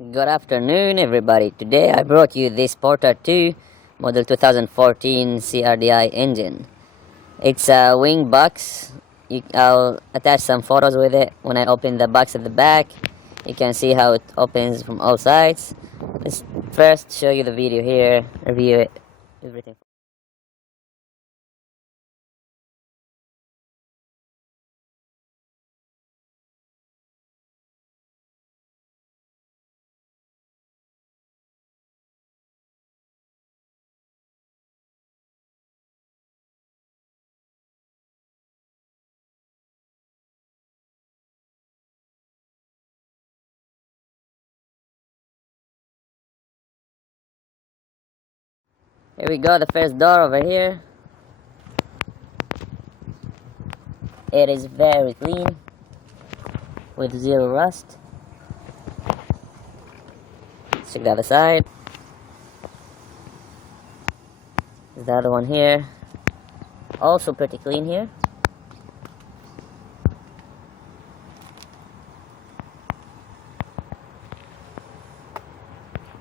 Good afternoon, everybody. Today I brought you this PORTER 2 model 2014 CRDI engine. It's a wing box. I'll attach some photos with it. When I open the box at the back, you can see how it opens from all sides. Let's first show you the video here, review it, everything. Here we go, the first door over here. It is very clean with zero rust. Let's check the other side. There's the other one here. Also pretty clean here.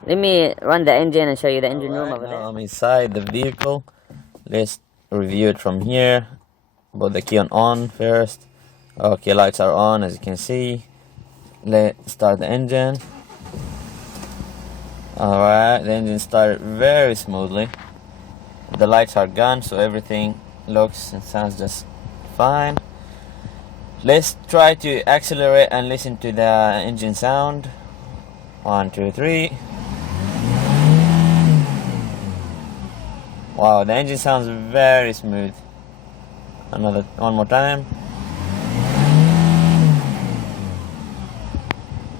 Let me run the engine and show you the engine room over there. Now I'm inside the vehicle. Let's review it from here. Put the key on first. Okay, lights are on as you can see. Let's start the engine. Alright, the engine started very smoothly. The lights are gone, so everything looks and sounds just fine. Let's try to accelerate and listen to the engine sound. 1, 2, 3. Wow, the engine sounds very smooth. One more time.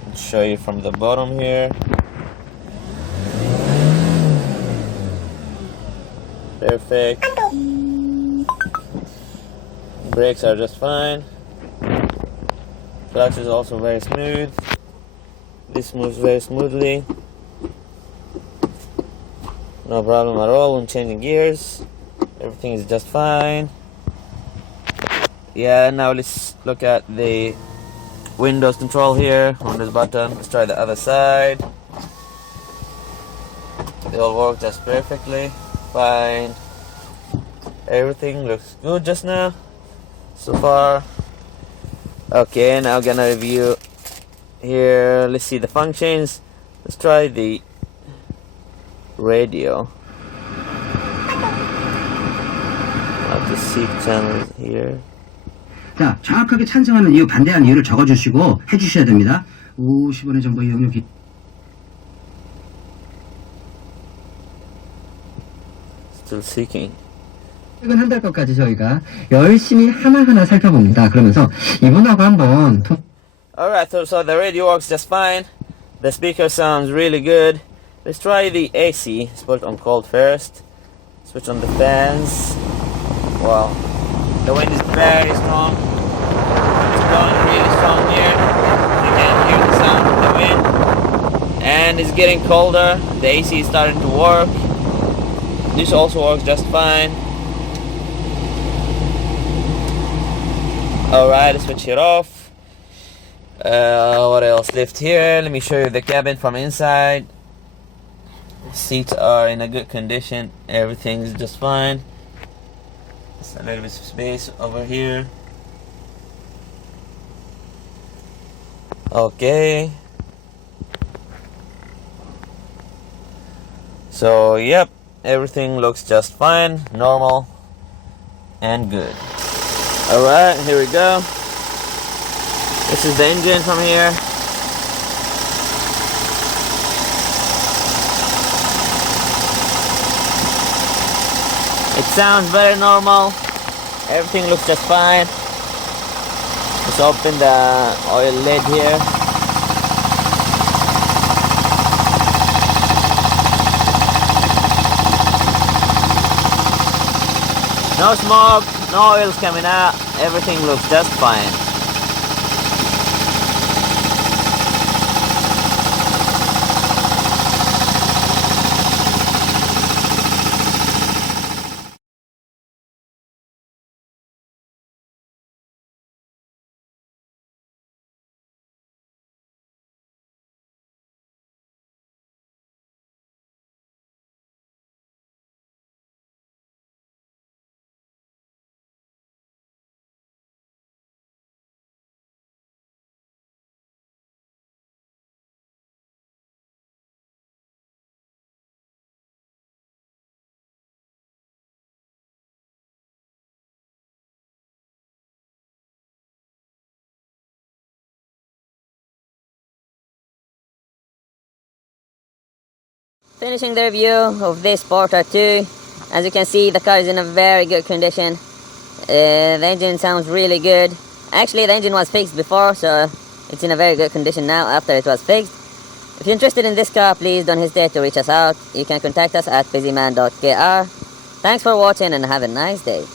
I'll show you from the bottom here. Perfect. Brakes are just fine. Clutch is also very smooth. This moves very smoothly. No problem at all when changing gears. Everything is just fine. Yeah, now let's look at the Windows control here on this button. Let's try the other side. They all work just perfectly fine. Everything looks good just now so far. Okay, now I'm gonna review here. Let's see the functions. Let's try the radio. The seat channels here. 자, 정확하게 찬성하는 이유, 반대하는 이유를 적어주시고 해주셔야 됩니다. 50원의 정보 이용료 Still seeking. 최근 한 달 것까지 저희가 열심히 하나하나 살펴봅니다. 그러면서 이분하고 한번 Alright, so the radio works just fine. The speaker sounds really good. Let's try the AC. Let's put it on cold first. Switch on the fans. Wow, the wind is very strong. It's blowing really strong here. You can hear the sound of the wind. And it's getting colder. The AC is starting to work. This also works just fine. Alright, let's switch it off. What else left here? Let me show you the cabin from inside. Seats are in a good condition. Everything is just fine. Just a little bit of space over here. Okay. So, yep, everything looks just fine, normal, and good. Alright, here we go. This is the engine from here. It sounds very normal. Everything looks just fine. Let's open the oil lid here. No smoke, no oils coming out. Everything looks just fine. Finishing the review of this Porter 2. As you can see, the car is in a very good condition. The engine sounds really good. Actually, the engine was fixed before, so it's in a very good condition now after it was fixed. If you're interested in this car, please don't hesitate to reach us out. You can contact us at busyman.kr. Thanks for watching and have a nice day.